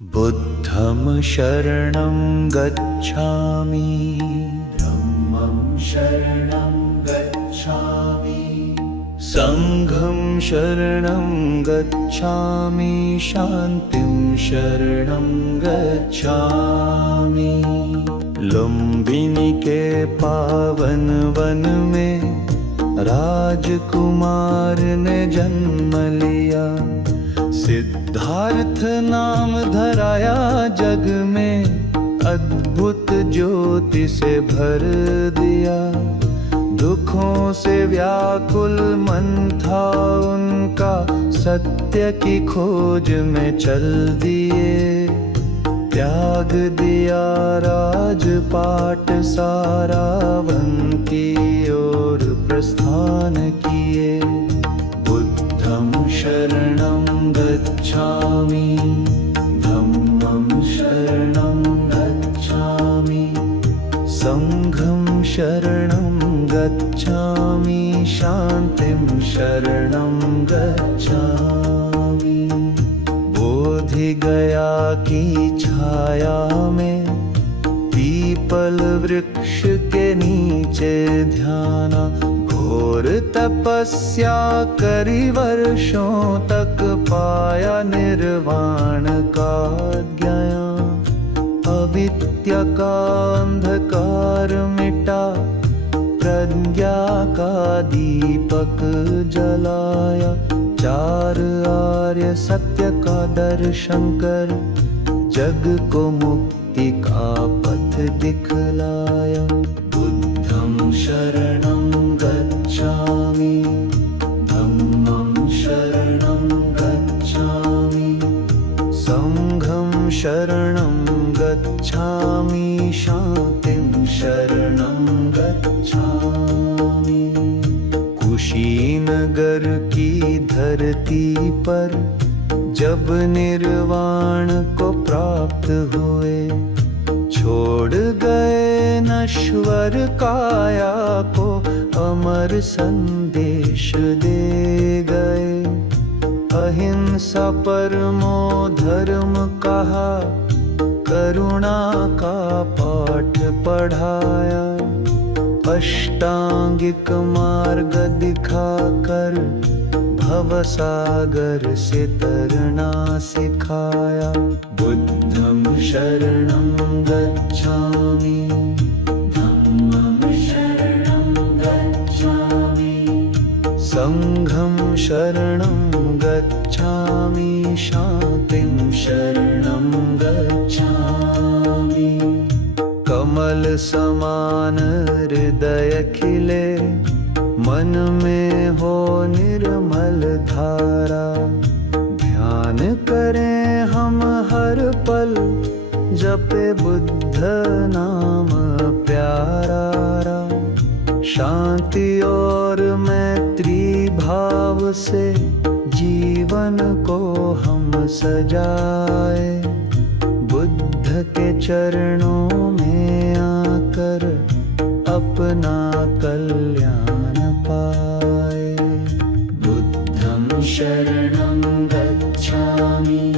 बुद्धं शरणं गच्छामि, धम्मं शरणं गच्छामि, संघं शरणं गच्छामि, शान्तिं शरणं गच्छामि। लुम्बिनी के पावन वन में राजकुमार ने जन्म लिया, सिद्धार्थ नाम धराया जग में, अद्भुत ज्योति से भर दिया। दुखों से व्याकुल मन था उनका, सत्य की खोज में चल दिए। त्याग दिया राजपाट सारा, वन की ओर प्रस्थान किए। बुद्धं शरणं गच्छामि, धम्मं शरणं गच्छामि, संघं शरणं गच्छामि, शान्तिं शरणं गच्छामि। बोधि गया की छाया में, पीपल वृक्ष के नीचे ध्याना, घोर तपस्या करी वर्षों तक, पाया निर्वाण का ज्ञान। अविद्या का अंधकार मिटा, प्रज्ञा का दीपक जलाया। चार आर्य सत्य का दर्शन कर, जग को मुक्ति का पथ दिखलाया। बुद्धं शरणं गच्छामि, धम्मं शरणं गच्छामि, संघं शरणं गच्छामि, शान्तिं शरणं गच्छामि। कुशीनगर की धरती पर जब निर्वाण को प्राप्त हुए, छोड़ गए नश्वर काया को, अमर संदेश दे गए। अहिंसा परमो धर्म कहा, करुणा का पाठ पढ़ाया। अष्टांगिक मार्ग दिखाकर, भवसागर से तरना सिखाया। बुद्धं शरणं गच्छामि, धम्मं शरणं गच्छामि, संघं शरणं गच्छामि, शान्तिं शरणं गच्छामि। कमल समान हृदय खिले, मन में हो निर्मल धारा। ध्यान करें हम हर पल, जपे बुद्ध नाम प्यारा। शांति और मैत्री भाव से जीवन को हम सजाए। बुद्ध के चरणों में आकर अपना कल्याण पाए। बुद्धं शरणं गच्छामि,